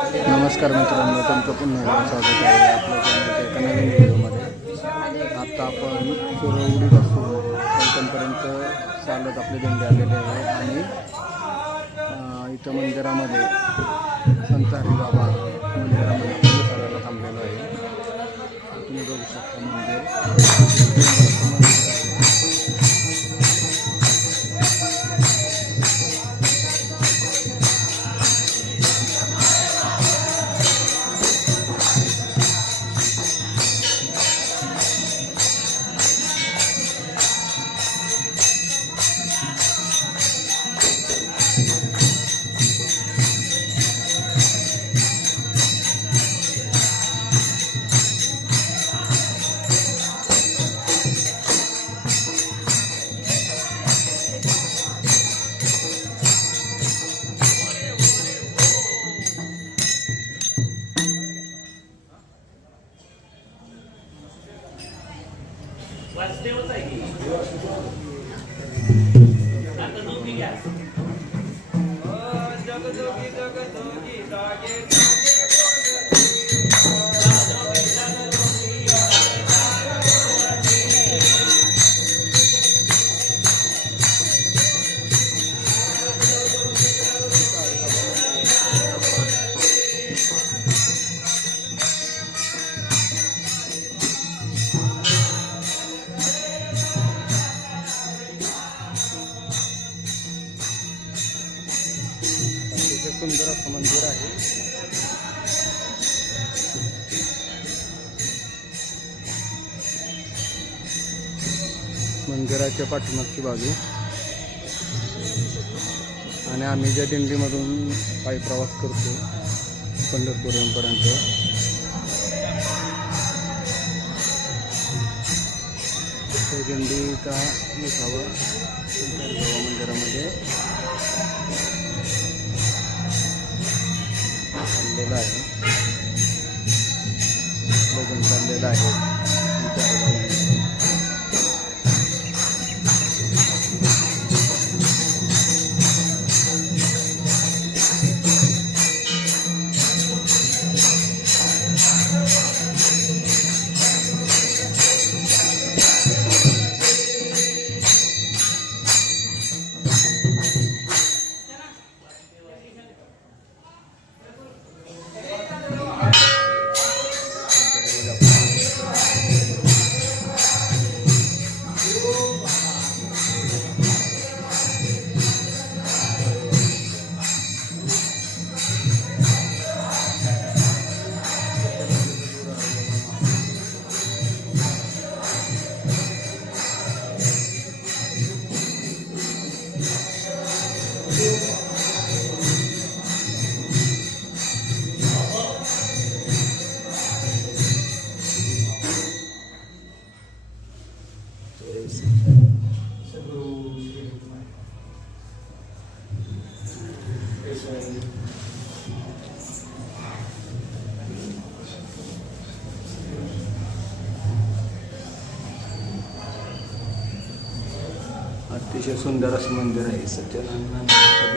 नमस्कार मित्रांनो, तुमचं पुन्हा एकदा स्वागत आहे आपल्या चॅनलच्या एका नवीन व्हिडिओमध्ये. आता आपण कोरवडीपासून पैठणपर्यंत चालत आपले दिंडी आलेले आहे आणि इथं मंदिरामध्ये संत हरिबाबा मंदिरामध्ये पूजा करायला थांबलेलो आहे. तुम्ही बघू शकता मंदिर सुंदर असं मंदिर आहे. मंदिराच्या पाठीमागची बाजू आणि आम्ही ज्या दिंडीमधून पायी प्रवास करतो पंढरपूरपर्यंत त्या दिंडीचा विसावा मंदिरामध्ये चाललेला आहे. भजन चाललेलं आहे. अतिशय सुंदर असं मंदिर आहे. सत्यनारायण